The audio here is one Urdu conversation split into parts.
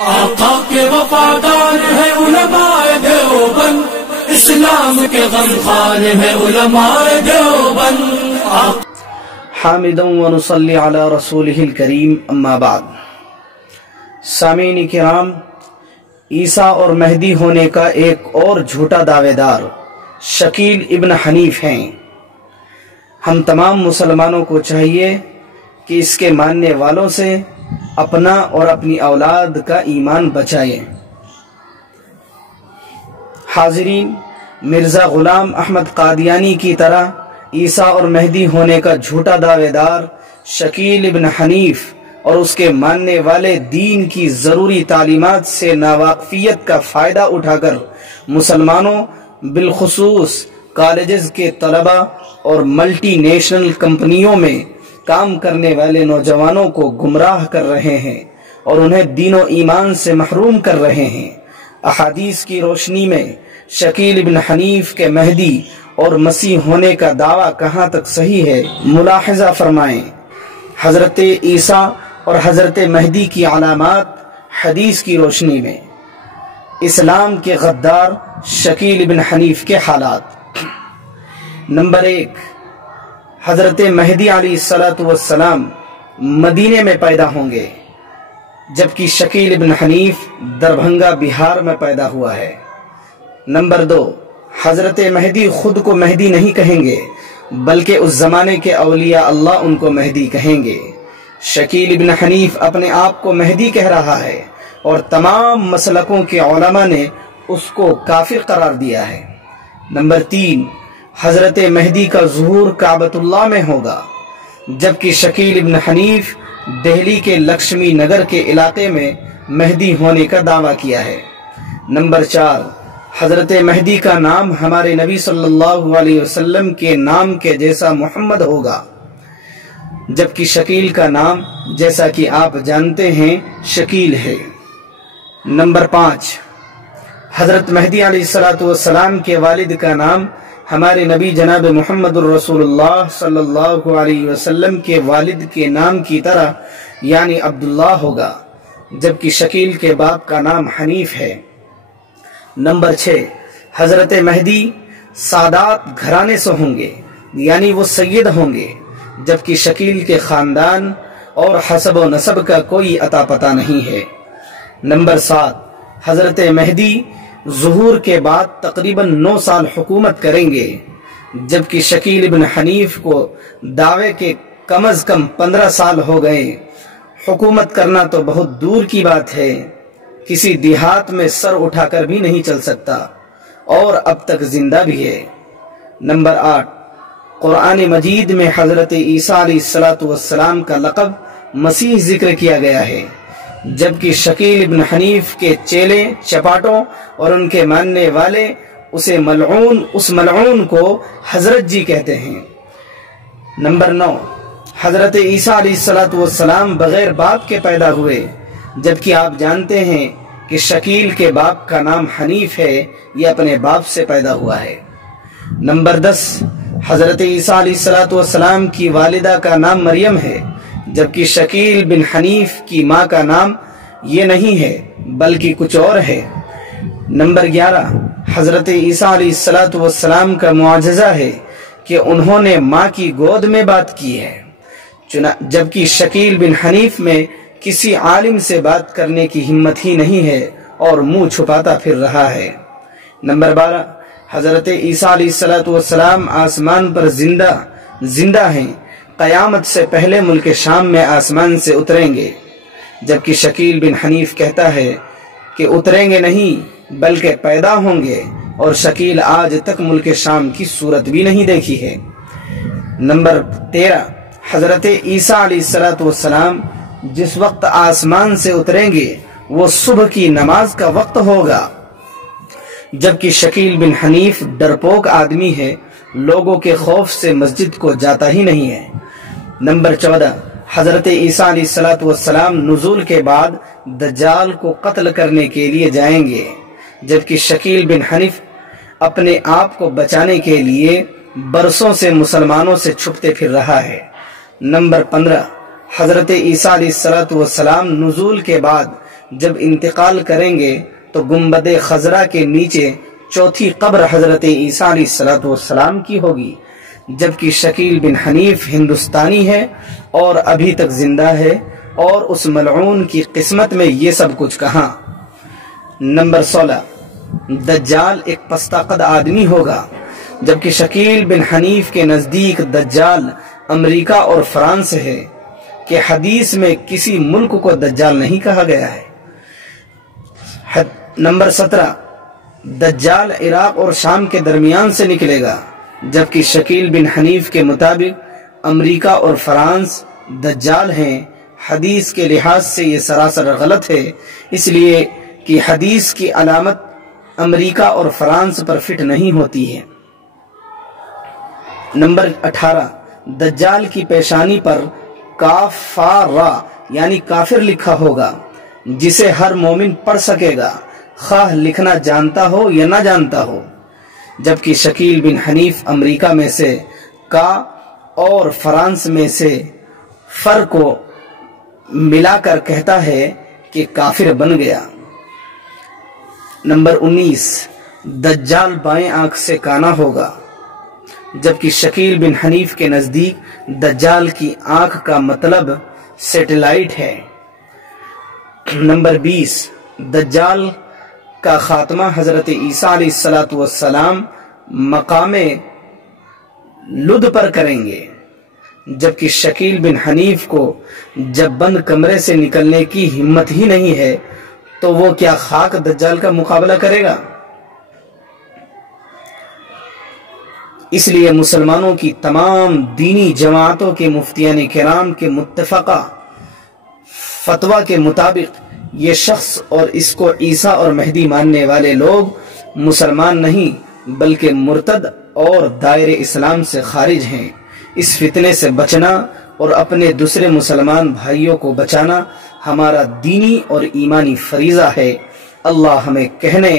آقا کے وفادار ہے علماء دیوبند، اسلام کے غمخوار ہے علماء دیوبند۔ حامدا ونصلی علی رسولہ الکریم، اما بعد۔ سامعین کرام، عیسیٰ اور مہدی ہونے کا ایک اور جھوٹا دعوے دار شکیل ابن حنیف ہیں۔ ہم تمام مسلمانوں کو چاہیے کہ اس کے ماننے والوں سے اپنا اور اپنی اولاد کا ایمان بچائیں۔ حاضرین، مرزا غلام احمد قادیانی کی طرح عیسیٰ اور مہدی ہونے کا جھوٹا دعوے دار شکیل ابن حنیف اور اس کے ماننے والے دین کی ضروری تعلیمات سے ناواقفیت کا فائدہ اٹھا کر مسلمانوں، بالخصوص کالجز کے طلبہ اور ملٹی نیشنل کمپنیوں میں کام کرنے والے نوجوانوں کو گمراہ کر رہے ہیں اور انہیں دین و ایمان سے محروم کر رہے ہیں۔ احادیث کی روشنی میں شکیل ابن حنیف کے مہدی اور مسیح ہونے کا دعویٰ کہاں تک صحیح ہے، ملاحظہ فرمائیں۔ حضرت عیسیٰ اور حضرت مہدی کی علامات حدیث کی روشنی میں، اسلام کے غدار شکیل ابن حنیف کے حالات۔ نمبر 1، حضرت مہدی علیہ السلام مدینے میں پیدا ہوں گے، جبکہ شکیل ابن حنیف دربھنگہ بہار میں پیدا ہوا ہے۔ نمبر 2، حضرت مہدی خود کو مہدی نہیں کہیں گے، بلکہ اس زمانے کے اولیاء اللہ ان کو مہدی کہیں گے۔ شکیل ابن حنیف اپنے آپ کو مہدی کہہ رہا ہے اور تمام مسلکوں کے علماء نے اس کو کافر قرار دیا ہے۔ نمبر 3، حضرت مہدی کا ظہور کعبۃ اللہ میں ہوگا، جبکہ شکیل ابن حنیف دہلی کے لکشمی نگر کے علاقے میں مہدی ہونے کا دعویٰ کیا ہے۔ نمبر 4، حضرت مہدی کا نام ہمارے نبی صلی اللہ علیہ وسلم کے نام کے جیسا محمد ہوگا، جبکہ شکیل کا نام جیسا کہ آپ جانتے ہیں شکیل ہے۔ نمبر 5، حضرت مہدی علیہ السلام کے والد کا نام ہمارے نبی جناب محمد الرسول اللہ صلی اللہ علیہ وسلم کے والد کے نام کی طرح یعنی عبداللہ ہوگا، جبکہ شکیل کے باپ کا نام حنیف ہے۔ نمبر 6، حضرت مہدی سادات گھرانے سے ہوں گے، یعنی وہ سید ہوں گے، جبکہ شکیل کے خاندان اور حسب و نسب کا کوئی عطا پتہ نہیں ہے۔ نمبر 7، حضرت مہدی ظہور کے بعد تقریباً 9 سال حکومت کریں گے، جبکہ شکیل ابن حنیف کو دعوے کے کم از کم 15 سال ہو گئے۔ حکومت کرنا تو بہت دور کی بات ہے، کسی دیہات میں سر اٹھا کر بھی نہیں چل سکتا، اور اب تک زندہ بھی ہے۔ نمبر 8، قرآن مجید میں حضرت عیسیٰ علیہ السلام کا لقب مسیح ذکر کیا گیا ہے، جبکہ شکیل ابن حنیف کے چیلے چپاٹوں اور ان کے ماننے والے اس ملعون کو حضرت جی کہتے ہیں۔ نمبر 9، حضرت عیسیٰ علیہ السلام بغیر باپ کے پیدا ہوئے، جبکہ آپ جانتے ہیں کہ شکیل کے باپ کا نام حنیف ہے، یہ اپنے باپ سے پیدا ہوا ہے۔ نمبر 10، حضرت عیسیٰ علیہ السلام کی والدہ کا نام مریم ہے، جبکہ شکیل بن حنیف کی ماں کا نام یہ نہیں ہے بلکہ کچھ اور ہے۔ نمبر 11، حضرت عیسیٰ علیہ السلام کا معجزہ ہے کہ انہوں نے ماں کی گود میں بات کی ہے، جبکہ شکیل بن حنیف میں کسی عالم سے بات کرنے کی ہمت ہی نہیں ہے اور منہ چھپاتا پھر رہا ہے۔ نمبر 12، حضرت عیسیٰ علیہ السلام آسمان پر زندہ ہیں، قیامت سے پہلے ملک شام میں آسمان سے اتریں گے، جبکہ شکیل بن حنیف کہتا ہے کہ اتریں گے نہیں بلکہ پیدا ہوں گے، اور شکیل آج تک ملک شام کی صورت بھی نہیں دیکھی ہے۔ نمبر 13، حضرت عیسیٰ علیہ السلام جس وقت آسمان سے اتریں گے وہ صبح کی نماز کا وقت ہوگا، جبکہ شکیل بن حنیف ڈرپوک آدمی ہے، لوگوں کے خوف سے مسجد کو جاتا ہی نہیں ہے۔ نمبر 14، حضرت عیسیٰ علیہ السلام نزول کے بعد دجال کو قتل کرنے کے لیے جائیں گے، جبکہ شکیل بن حنیف اپنے آپ کو بچانے کے لیے برسوں سے مسلمانوں سے چھپتے پھر رہا ہے۔ نمبر 15، حضرت عیسیٰ علیہ السلام نزول کے بعد جب انتقال کریں گے تو گنبد خضرا کے نیچے چوتھی قبر حضرت عیسیٰ علیہ السلام کی ہوگی، جبکہ شکیل بن حنیف ہندوستانی ہے اور ابھی تک زندہ ہے، اور اس ملعون کی قسمت میں یہ سب کچھ کہاں۔ نمبر 16، دجال ایک پستہ قد آدمی ہوگا، جبکہ شکیل بن حنیف کے نزدیک دجال امریکہ اور فرانس ہے، کہ حدیث میں کسی ملک کو دجال نہیں کہا گیا ہے۔ نمبر 17، دجال عراق اور شام کے درمیان سے نکلے گا، جبکہ شکیل بن حنیف کے مطابق امریکہ اور فرانس دجال ہیں۔ حدیث کے لحاظ سے یہ سراسر غلط ہے، اس لیے کہ حدیث کی علامت امریکہ اور فرانس پر فٹ نہیں ہوتی ہے۔ نمبر 18، دجال کی پیشانی پر کافارا یعنی کافر لکھا ہوگا، جسے ہر مومن پڑھ سکے گا، خواہ لکھنا جانتا ہو یا نہ جانتا ہو، جبکہ شکیل بن حنیف امریکہ میں سے کا اور فرانس میں سے فر کو ملا کر کہتا ہے کہ کافر بن گیا۔ نمبر 19، دجال بائیں آنکھ سے کانا ہوگا، جبکہ شکیل بن حنیف کے نزدیک دجال کی آنکھ کا مطلب سیٹلائٹ ہے۔ نمبر 20، دجال کا خاتمہ حضرت عیسیٰ علیہ السلام مقام لد پر کریں گے، جبکہ شکیل بن حنیف کو جب بند کمرے سے نکلنے کی ہمت ہی نہیں ہے تو وہ کیا خاک دجال کا مقابلہ کرے گا؟ اس لیے مسلمانوں کی تمام دینی جماعتوں کے مفتیان کرام کے متفقہ فتویٰ کے مطابق یہ شخص اور اس کو عیسیٰ اور مہدی ماننے والے لوگ مسلمان نہیں بلکہ مرتد اور دائرے اسلام سے خارج ہیں۔ اس فتنے سے بچنا اور اپنے دوسرے مسلمان بھائیوں کو بچانا ہمارا دینی اور ایمانی فریضہ ہے۔ اللہ ہمیں کہنے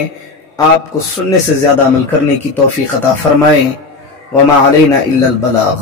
آپ کو سننے سے زیادہ عمل کرنے کی توفیق عطا فرمائے۔ وما علینا الا البلاغ۔